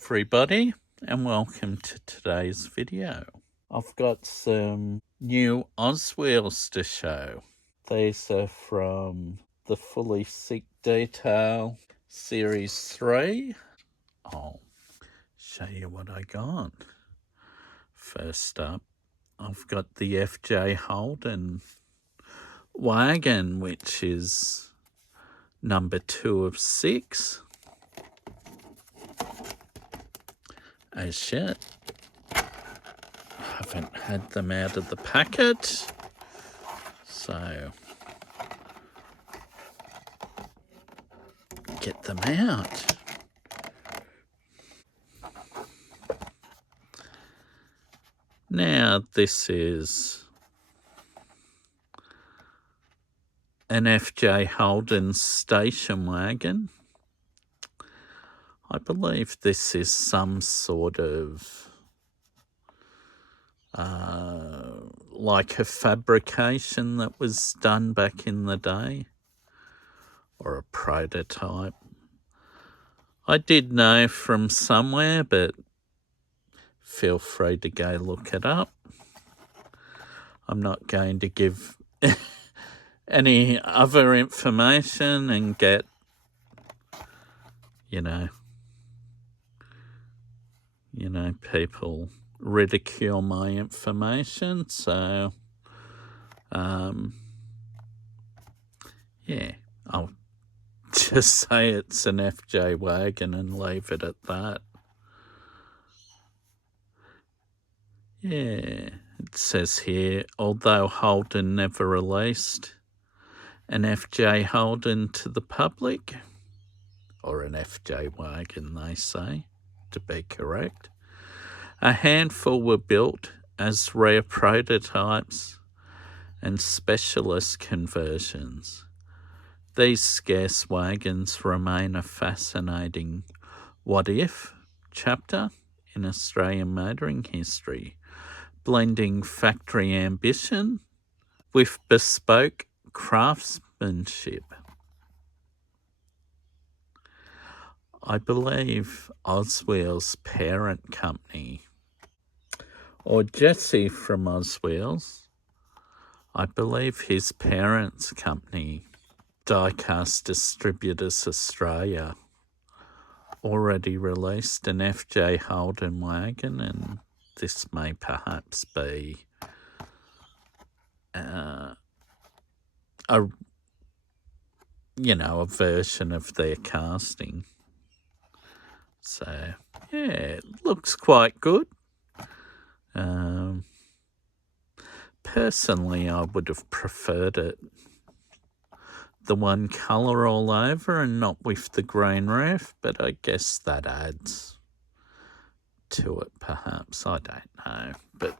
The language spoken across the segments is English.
everybody, and welcome to today's video. I've got some new OZ Wheels to show. These are from the Fully Sick Detail Series 3. I'll show you what I got. First up, I've got the FJ Holden wagon, which is number 2 of 6. Oh shit. Haven't had them out of the packet. So get them out. Now this is an FJ Holden station wagon. I believe this is some sort of like a fabrication that was done back in the day, or a prototype. I did know from somewhere, but feel free to go look it up. I'm not going to give any other information and get, you know, people ridicule my information. So, yeah, I'll just say it's an FJ wagon and leave it at that. Yeah, it says here, although Holden never released an FJ Holden to the public, or an FJ wagon, they say, to be correct, a handful were built as rare prototypes and specialist conversions. These scarce wagons remain a fascinating what-if chapter in Australian motoring history, blending factory ambition with bespoke craftsmanship. I believe OZ Wheels' parent company, or Jesse from OZ Wheels, I believe his parent's company, Diecast Distributors Australia, already released an FJ Holden wagon, and this may perhaps be a version of their casting. So, yeah, it looks quite good. Personally, I would have preferred it the one colour all over and not with the green roof, but I guess that adds to it perhaps. I don't know, but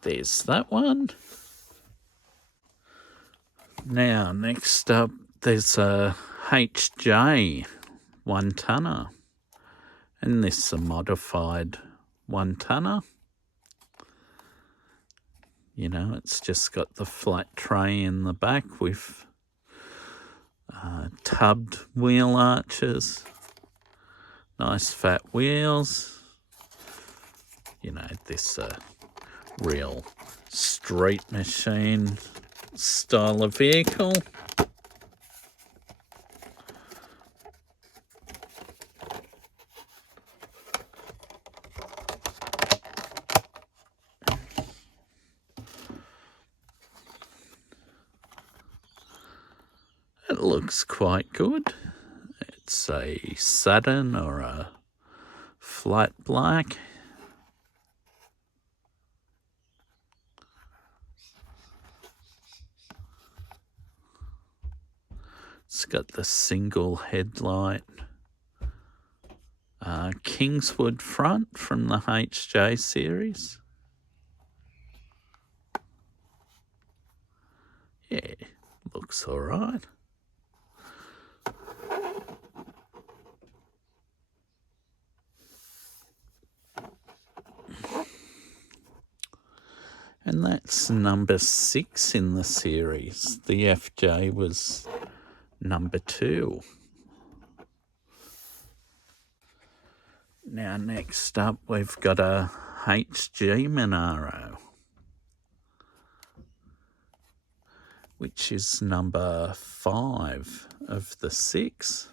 there's that one. Now, next up, there's a HJ 1-tonner, and this is a modified 1-tonner. You know, it's just got the flat tray in the back with tubbed wheel arches, nice fat wheels. You know, this real street machine style of vehicle. It looks quite good. It's a satin or a flat black. It's got the single headlight Kingswood front from the HJ series. Yeah, looks all right. And that's number 6 in the series. The FJ was number 2. Now next up we've got a HG Monaro, which is number 5 of the 6.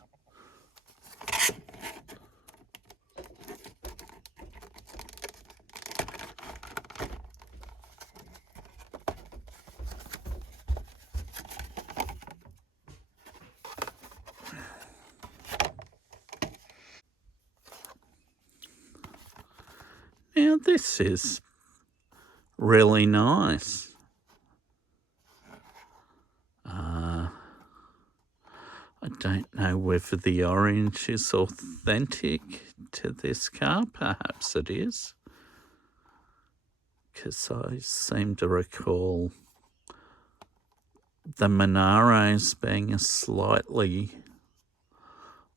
Now this is really nice. I don't know whether the orange is authentic to this car. Perhaps it is, because I seem to recall the Monaros being a slightly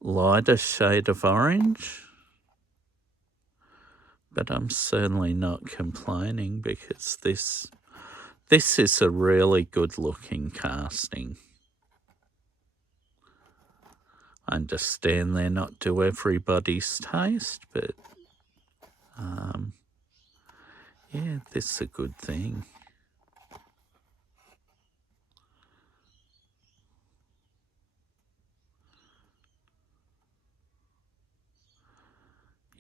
lighter shade of orange. But I'm certainly not complaining, because this is a really good looking casting. I understand they're not to everybody's taste, but yeah, this is a good thing.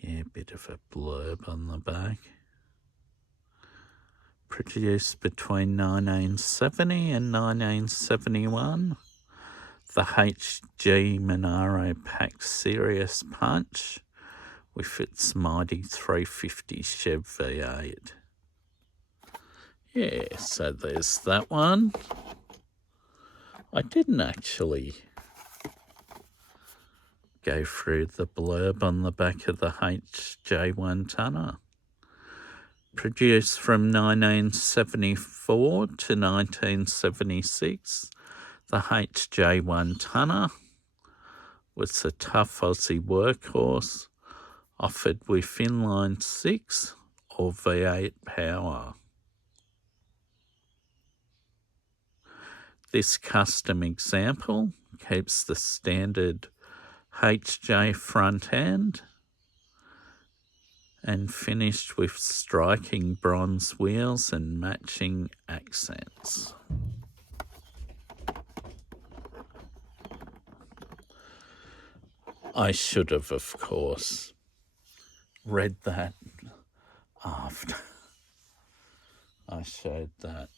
Yeah, a bit of a blurb on the back. Produced between 1970 and 1971, the HG Monaro packed serious punch with its mighty 350 Chev V8. Yeah, so there's that one. I didn't actually go through the blurb on the back of the HJ1 tonner. Produced from 1974 to 1976, the HJ1 tonner was a tough Aussie workhorse offered with inline 6 or V8 power. This custom example keeps the standard HJ front end and finished with striking bronze wheels and matching accents. I should have, of course, read that after I showed that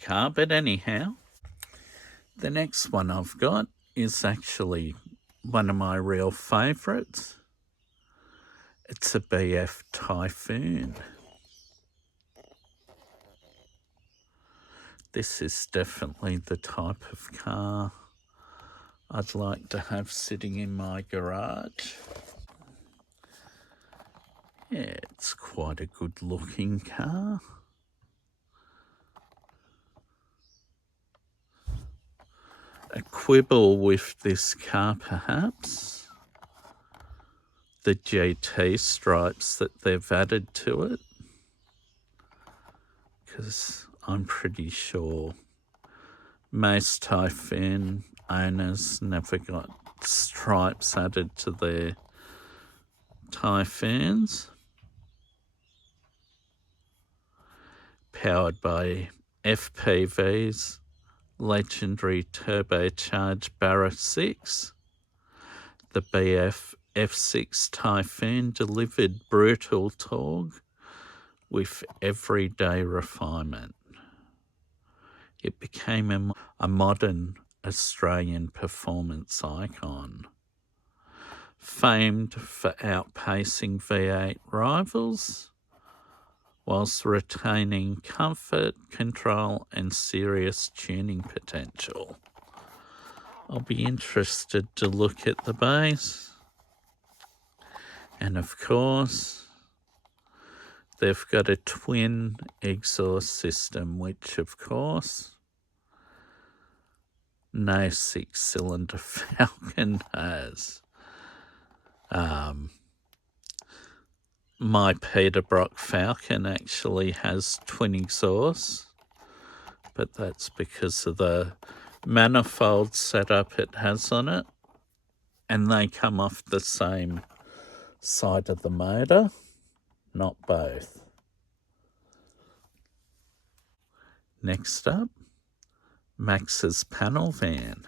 car, but anyhow, the next one I've got is actually one of my real favourites. It's a BF Typhoon. This is definitely the type of car I'd like to have sitting in my garage. Yeah, it's quite a good looking car. A quibble with this car, perhaps, the GT stripes that they've added to it, because I'm pretty sure most Typhoon owners never got stripes added to their Typhoons. Powered by FPV's legendary turbocharged Barra 6, the BF F6 Typhoon delivered brutal torque with everyday refinement. It became a modern Australian performance icon, famed for outpacing V8 rivals whilst retaining comfort, control and serious tuning potential. I'll be interested to look at the base. And of course, they've got a twin exhaust system, which of course no 6-cylinder Falcon has. My Peterbrock Falcon actually has twin exhausts, but that's because of the manifold setup it has on it, and they come off the same side of the motor, not both. Next up, Max's panel van.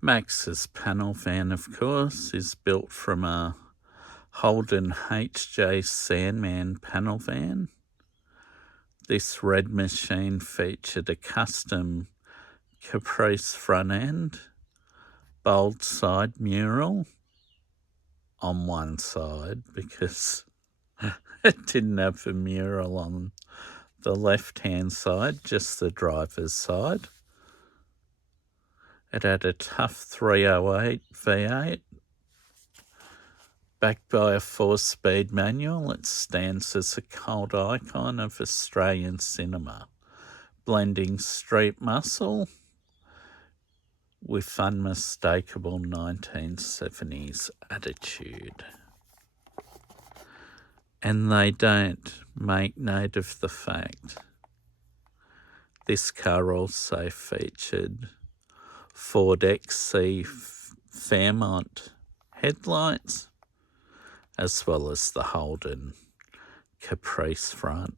Max's panel van, of course, is built from a Holden HJ Sandman panel van. This red machine featured a custom caprice front end, bold side mural on one side because it didn't have a mural on the left-hand side, just the driver's side. It had a tough 308 V8, backed by a 4-speed manual. It stands as a cult icon of Australian cinema, blending street muscle with unmistakable 1970s attitude. And they don't make note of the fact this car also featured Ford XC Fairmont headlights, as well as the Holden Caprice front.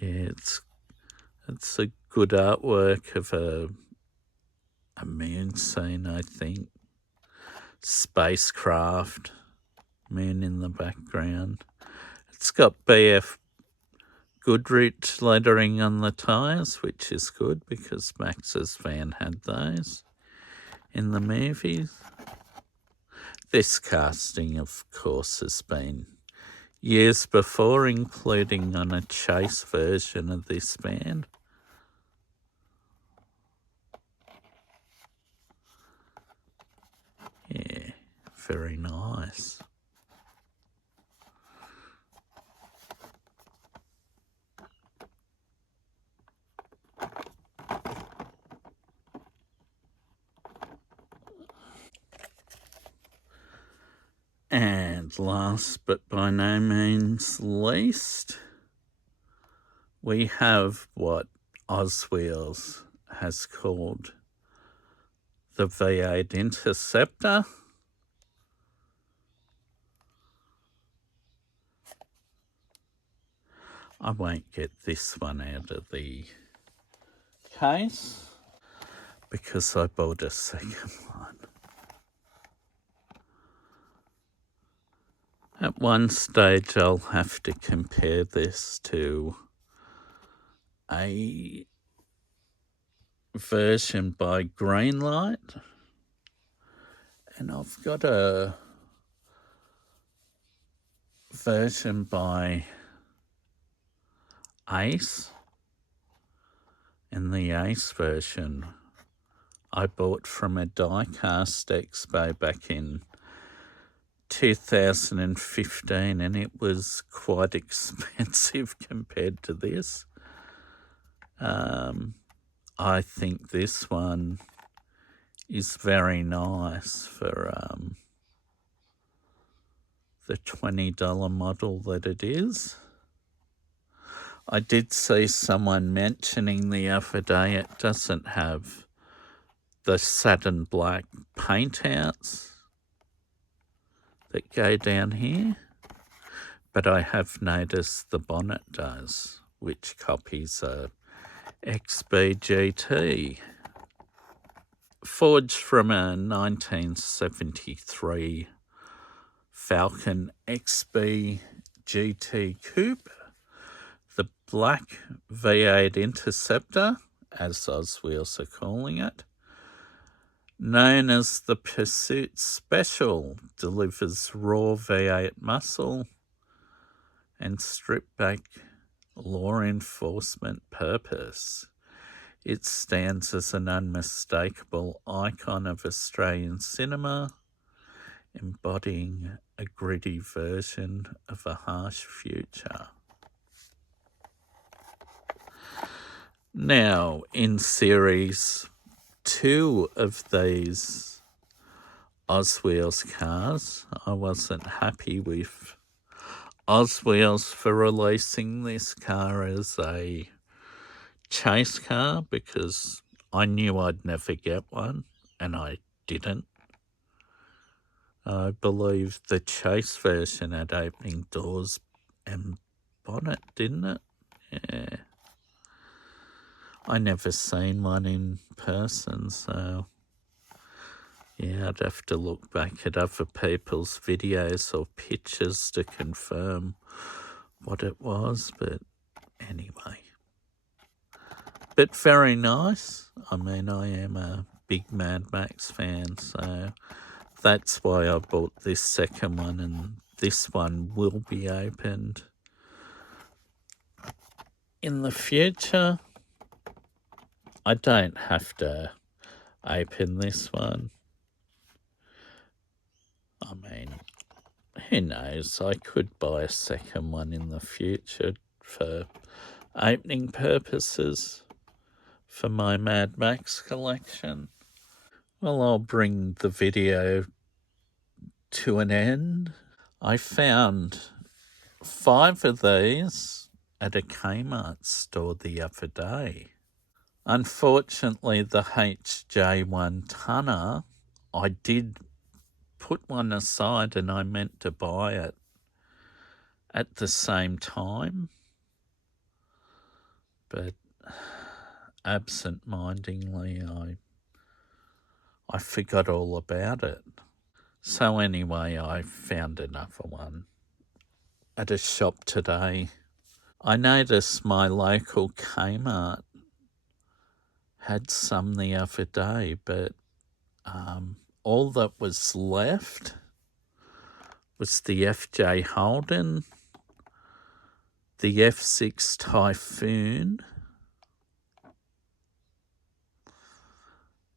Yeah, it's a good artwork of a moon scene, I think. Spacecraft, moon in the background. It's got BF Goodrich lettering on the tyres, which is good because Max's van had those in the movies. This casting, of course, has been years before, including on a chase version of this van. Yeah, very nice. And last but by no means least, we have what OZ Wheels has called the V8 Interceptor. I won't get this one out of the case because I bought a second one. At one stage, I'll have to compare this to a version by Greenlight, and I've got a version by Ace, and the Ace version I bought from a Diecast expo back in 2015, and it was quite expensive compared to this. I think this one is very nice for the $20 model that it is. I did see someone mentioning the other day it doesn't have the satin black paint outs that go down here, but I have noticed the bonnet does, which copies a XB GT. Forged from a 1973 Falcon XB GT Coupe, the black V8 Interceptor, as OZ Wheels are calling it, known as the Pursuit Special, delivers raw V8 muscle and stripped back law enforcement purpose. It stands as an unmistakable icon of Australian cinema, embodying a gritty version of a harsh future. Now, in Series 2 of these OZ Wheels cars, I wasn't happy with OZ Wheels for releasing this car as a chase car because I knew I'd never get one, and I didn't. I believe the chase version had opening doors and bonnet, didn't it? Yeah. I never seen one in person, so yeah, I'd have to look back at other people's videos or pictures to confirm what it was, but anyway. But very nice. I mean, I am a big Mad Max fan, so that's why I bought this second one, and this one will be opened in the future. I don't have to open this one. I mean, who knows? I could buy a second one in the future for opening purposes for my Mad Max collection. Well, I'll bring the video to an end. I found 5 of these at a Kmart store the other day. Unfortunately, the HJ1 tonner, I did put one aside and I meant to buy it at the same time, but absent-mindedly I forgot all about it. So anyway, I found another one at a shop today. I noticed my local Kmart had some the other day, but all that was left was the FJ Holden, the F6 Typhoon,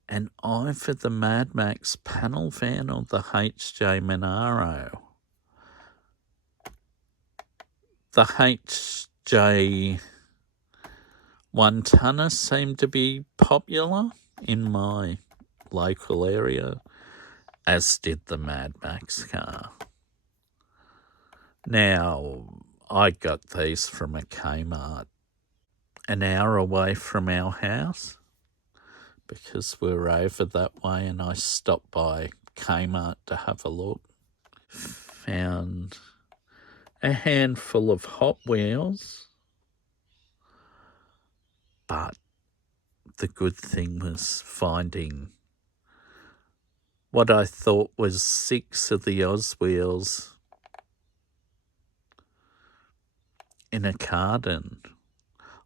and either the Mad Max panel van or the HJ Monaro. The HJ 1-tonner seemed to be popular in my local area, as did the Mad Max car. Now, I got these from a Kmart an hour away from our house because we were over that way, and I stopped by Kmart to have a look. Found a handful of Hot Wheels, but the good thing was finding what I thought was 6 of the OZ Wheels in a carton.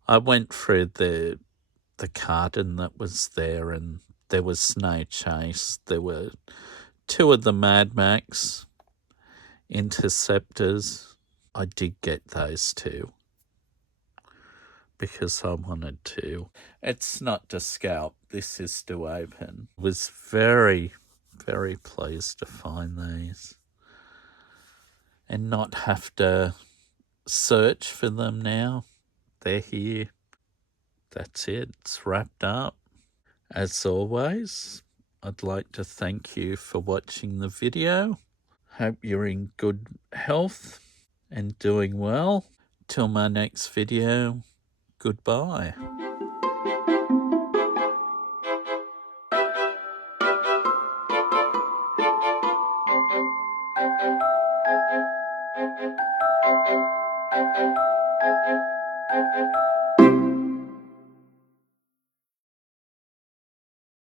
I went through the carton that was there, and there was no chase. There were 2 of the Mad Max Interceptors. I did get those 2 because I wanted to. It's not to scalp, this is to open. I was very, very pleased to find these and not have to search for them now. They're here. That's it. It's wrapped up. As always, I'd like to thank you for watching the video. Hope you're in good health and doing well. Till my next video, goodbye.